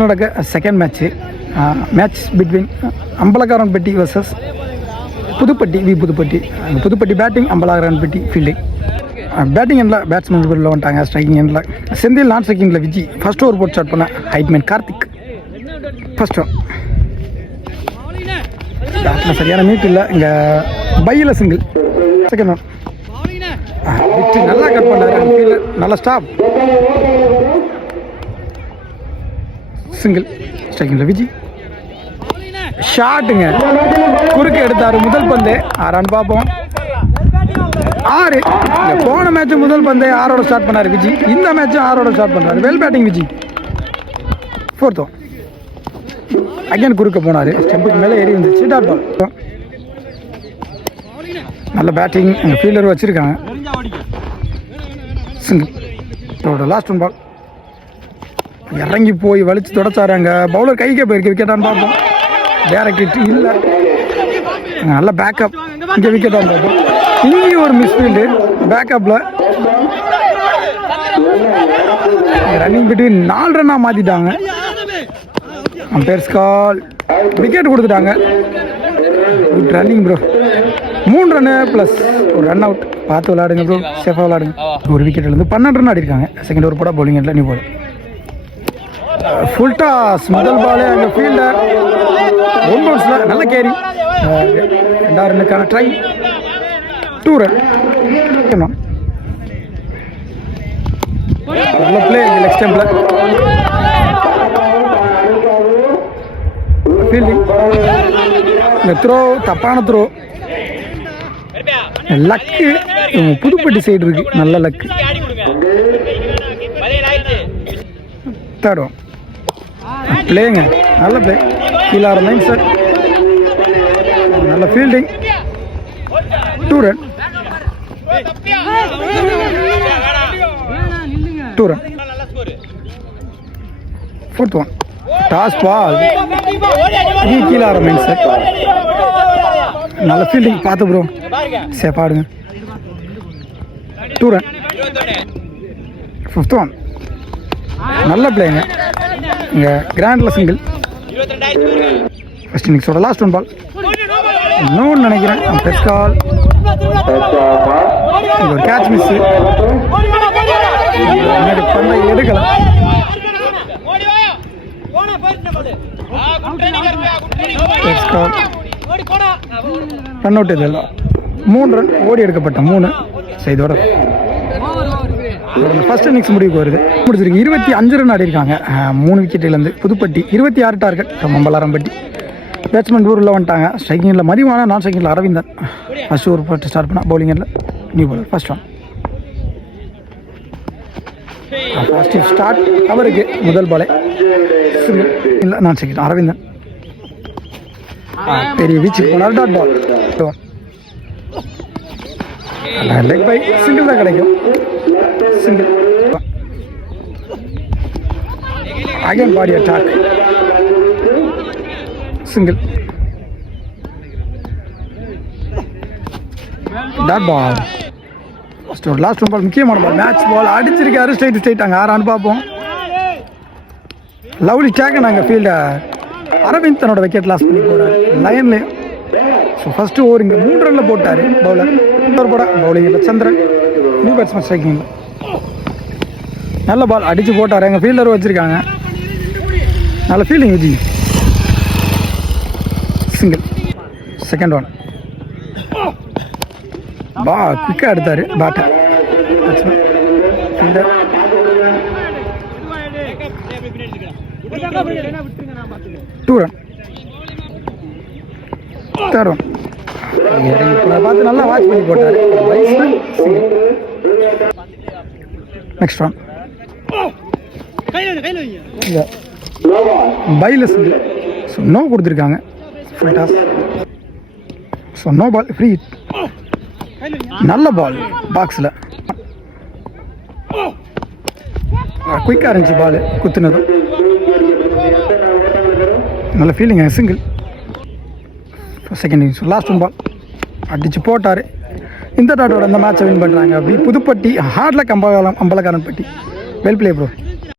நடக்க second match between Ambalakkaranpatti versus Puduppatti Puduppatti batting Ambalakkaranpatti fielding. Batting எண்டில் batsman உள்ள வந்துட்டாங்க. ஸ்ட்ரைக்கிங் எண்டில் செந்தில், நான் ஸ்ட்ரைக்கிங்கில் விஜி. ஃபர்ஸ்ட் ஓவர் போட்டு ஸ்டார்ட் பண்ண ஹைட்மேன் கார்த்திக். ஃபர்ஸ்ட் ஓவர் பேட்டில் சரியான மீட் இல்லை. இங்கே பையில் சிங்கிள். செகண்ட் ஓவர் விட்டு நல்லா கட் பண்ணார். ஃபீல்டர் நல்லா ஸ்டாப். சிங்கிள். ஸ்ட்ரைக்கிங்கில் விஜி. ஷாட்டுங்க, குறுக்கு எடுத்தாரு. முதல் பந்து 6 பார்ப்போம். 6. போன மேட்ச் முதல் பந்து 6 ஸ்டார்ட் பண்ணாரு விஜி. இந்த மேட்சும் 6 ஸ்டார்ட் பண்றாரு. Well batting Viji. 4th again குறுக்க போனாரு. ஸ்டெம்புக்கு மேலே ஏறி வந்துச்சு. Dot ball. நல்ல பேட்டிங் ஃபீல்டர் வச்சிருக்காங்க. சிங்கிள். Last 1 ball. இறங்கி போய் வலிச்சு தொடச்சாரு. அங்கே பவுலர் கைக்கே போயிருக்கு. விக்கெட்டான்னு பார்ப்போம். டேரக்ட் இல்லை. நல்ல பேக்கப். இங்கே விக்கெட்டான்னு பார்ப்போம். இங்கேயும் ஒரு மிஸ்ஃபீல்டு. பேக்கப்பில் ரன்னிங் பிட்வீன் 4 ரன்னாக மாற்றிட்டாங்க. அம்பேர்ஸ் கால். விக்கெட் கொடுத்துட்டாங்க. Good running bro. 3 run plus ஒரு ரன் அவுட். பார்த்து விளையாடுங்க ப்ரோ, சேஃபாக விளையாடுங்க. ஒரு விக்கெட்லேருந்து 12 ரன் ஆடிருக்காங்க. செகண்ட் ஓவர் போட பவுலிங் இல்லை. நீ போடு. Full toss. முதல் பாலே அங்கே ஃபீல்டர் 1 பவுன்ஸில் நல்ல கேரி. 2 ரன்னுக்கான ட்ரை. 2 ரன். நல்ல பிளே லெக் ஸ்டெம்பில். ஃபீல்டிங். இந்த த்ரோ தப்பான த்ரோ. லக்கு புதுப்பட்டி சைடு இருக்கு. நல்ல லக்கு. தேர்ட் பிளேங்க. நல்ல பிளே. கீழார மைண்ட் செட். நல்ல fielding. 2 run. 2 run. 4th toss ball. கீழார மைண்ட் செட். நல்ல ஃபீல்டிங். பார்த்து ப்ரோ, சேஃபாக ஆடுங்க. 2 ரன். 5th நல்ல பிளேங்க. இங்கே கிராண்டில் சிங்கிள். ஃபர்ஸ்ட் இன்னிங்ஸோட லாஸ்ட் 1 பால். இன்னொன்று நினைக்கிறேன். பெஸ்ட் கால். ஒரு கேட்ச் மிஸ். பண்ண எடுக்கல. Run out. இதெல்லாம் 3 ரன் ஓடி எடுக்கப்பட்ட 3. இதோட ஃபர்ஸ்ட் இன்னிங்ஸ் முடிவுக்கு வருது. முடிச்சிருக்கு. 25 ரன் ஆடி இருக்காங்க. 3 விக்கெட்டிலேருந்து. புதுப்பட்டி 26 டார்கெட். மம்பலாரம்பட்டி பேட்ஸ்மேன் ஊரில் வந்துட்டாங்க. ஸ்ட்ரைக்கிங்கில் மதிவான, நான் ஸ்ட்ரைக்கிங்கில் அரவிந்தன். ஃபர்ஸ்ட் ஓவர் போட்டு ஸ்டார்ட் பண்ணால் பவுலிங்கில் new bowler. First one first start அவருக்கு. முதல் பாலே இல்லை, நான் ஸ்ட்ரைக்கிங் அரவிந்தன். பெரிய வீச்சுக்கு போனார். Dot ball. Leg bye. Single தான் கிடைக்கும். Single. Again body attack. Single. Dot ball. Last 1 ball. முக்கியமான பால். மேட்ச் பால் அடிச்சிருக்காரு. ஸ்ட்ரைட் அங்கே 6 பார்ப்போம். லவ்லி டேக்கன் அங்கே ஃபீல்டர். அரவிந்த் தன்னோட விக்கெட் லாஸ் பண்ணி போகிறார் லைன்லேயும். ஸோ ஃபஸ்ட்டு ஓவர் இங்கே 3 ரனில் போட்டார் பவுலர். போட பவுலிங் இல்லை. சந்திரன் நியூ பேட்ஸ்மேன் ஸ்ட்ரைக்கிங்கில். நல்ல பால் அடித்து போட்டார். எங்கள் ஃபீல்டர் வச்சுருக்காங்க. நல்ல fielding Viji. Single. Second one குயிக்காக எடுத்தார் batter. Fielder. Two run. Third one பார்த்து நல்லா வாட்ச் பண்ணி போட்டார். நெக்ஸ்ட் ஒன் பைல சிங்கிள். ஸோ நோ கொடுத்துருக்காங்க. Full toss. So no ball. Free. நல்ல பால் பாக்ஸில். குயிக்காக இருந்துச்சு பால் குத்துனதும். நல்ல feeling. Single. Second innings last 1 ball அடித்து போட்டார். இந்த டாட்டோட இந்த மேட்சை வின் பண்ணுறாங்க. அப்படி Puduppatti hard luck Ambalakkaranpatti. Well play bro.